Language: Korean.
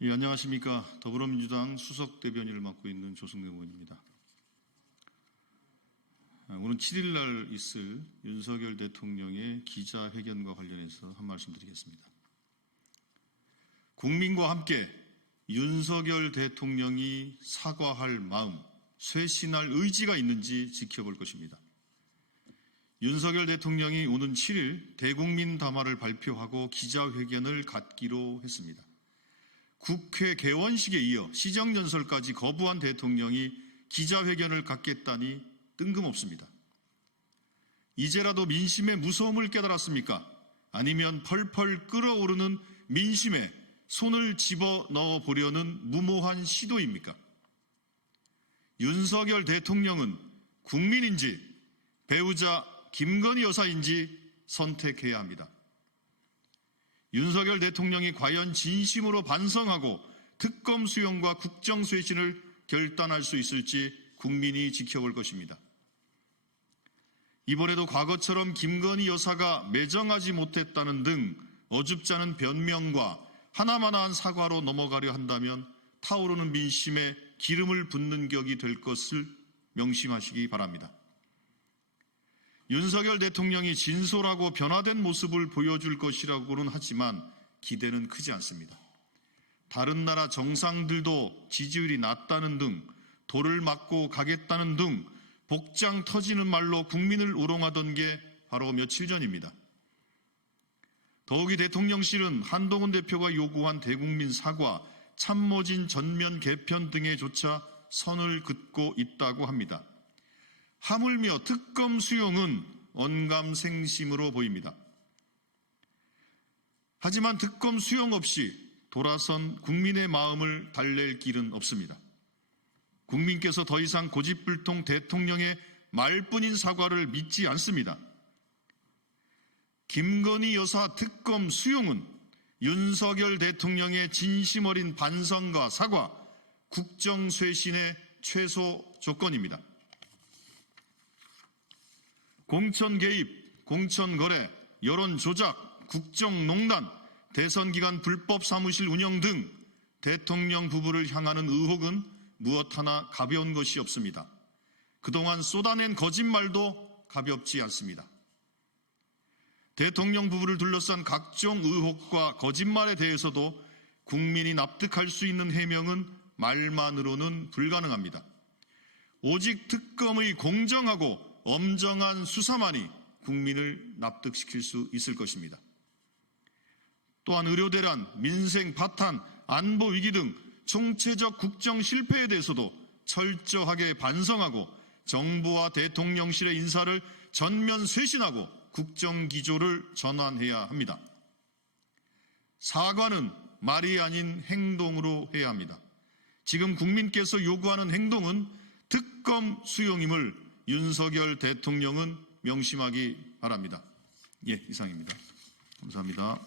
예, 안녕하십니까. 더불어민주당 수석대변인을 맡고 있는 조승래 의원입니다. 오늘 7일 날 있을 윤석열 대통령의 기자회견과 관련해서 한 말씀 드리겠습니다. 국민과 함께 윤석열 대통령이 사과할 마음, 쇄신할 의지가 있는지 지켜볼 것입니다. 윤석열 대통령이 오는 7일 대국민 담화를 발표하고 기자회견을 갖기로 했습니다. 국회 개원식에 이어 시정연설까지 거부한 대통령이 기자회견을 갖겠다니 뜬금없습니다. 이제라도 민심의 무서움을 깨달았습니까? 아니면 펄펄 끓어오르는 민심에 손을 집어넣어 보려는 무모한 시도입니까? 윤석열 대통령은 국민인지 배우자 김건희 여사인지 선택해야 합니다. 윤석열 대통령이 과연 진심으로 반성하고 특검 수용과 국정 쇄신을 결단할 수 있을지 국민이 지켜볼 것입니다. 이번에도 과거처럼 김건희 여사가 매정하지 못했다는 등 어줍지 않은 변명과 하나마나한 사과로 넘어가려 한다면 타오르는 민심에 기름을 붓는 격이 될 것을 명심하시기 바랍니다. 윤석열 대통령이 진솔하고 변화된 모습을 보여줄 것이라고는 하지만 기대는 크지 않습니다. 다른 나라 정상들도 지지율이 낮다는 등, 돌을 맞고 가겠다는 등 복장 터지는 말로 국민을 우롱하던 게 바로 며칠 전입니다. 더욱이 대통령실은 한동훈 대표가 요구한 대국민 사과, 참모진 전면 개편 등에조차 선을 긋고 있다고 합니다. 하물며 특검 수용은 언감생심으로 보입니다. 하지만 특검 수용 없이 돌아선 국민의 마음을 달랠 길은 없습니다. 국민께서 더 이상 고집불통 대통령의 말뿐인 사과를 믿지 않습니다. 김건희 여사 특검 수용은 윤석열 대통령의 진심 어린 반성과 사과, 국정 쇄신의 최소 조건입니다. 공천 개입, 공천 거래, 여론 조작, 국정농단, 대선 기간 불법 사무실 운영 등 대통령 부부를 향하는 의혹은 무엇 하나 가벼운 것이 없습니다. 그동안 쏟아낸 거짓말도 가볍지 않습니다. 대통령 부부를 둘러싼 각종 의혹과 거짓말에 대해서도 국민이 납득할 수 있는 해명은 말만으로는 불가능합니다. 오직 특검의 공정하고 엄정한 수사만이 국민을 납득시킬 수 있을 것입니다. 또한 의료대란, 민생 파탄, 안보 위기 등 총체적 국정 실패에 대해서도 철저하게 반성하고 정부와 대통령실의 인사를 전면 쇄신하고 국정기조를 전환해야 합니다. 사과는 말이 아닌 행동으로 해야 합니다. 지금 국민께서 요구하는 행동은 특검 수용임을 윤석열 대통령은 명심하기 바랍니다. 예, 이상입니다. 감사합니다.